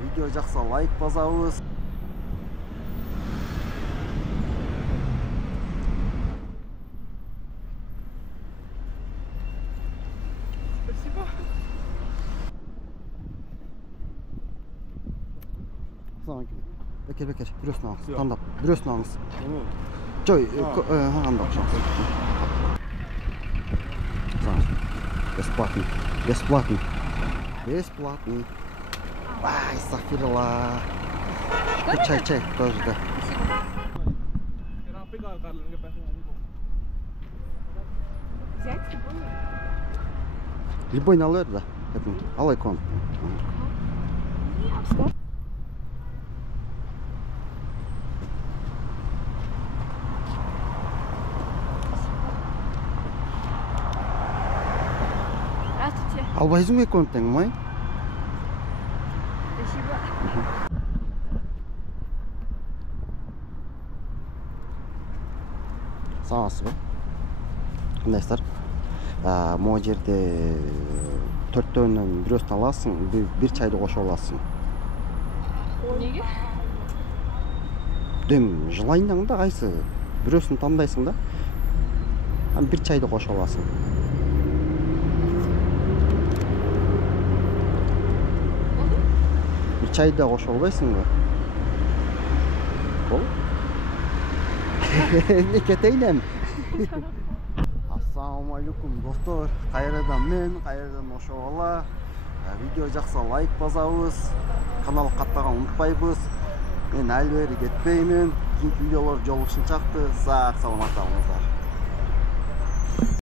Видео жақса лайк басабыз. Спасибо. Bekir, bürösünü alыңыз, таңдап, bürösünü alыңыз. Жой, андап. Бесплатный. Ай, сафирла. Чай, тоже, да. Взять Любой налер, да. Алай кон. Здравствуйте. Албайзым екон тең, май? Спасибо. Сағасы ба? Қандайсыздар? Моу жерде 4-төнен бирөөсүн аласың, бир чайды кошуп аласың. Неге? Дөм жылайын да кайсы? Бирөөсүн тандайсың да. Бир чайды кошуп аласың. Бир чайды да кошуп албайсыңбы? Бол? Не кетейин. Ассаламу алейкум достор. Кайрадан мен, кайрадан ошо бала. Видео жакса лайк басабыз. Каналга каттаган унутпайбыз. Мен али бери кетпеймин. Кийинки видеолор жолугушунчакты. Сак саламатта болуңуздар.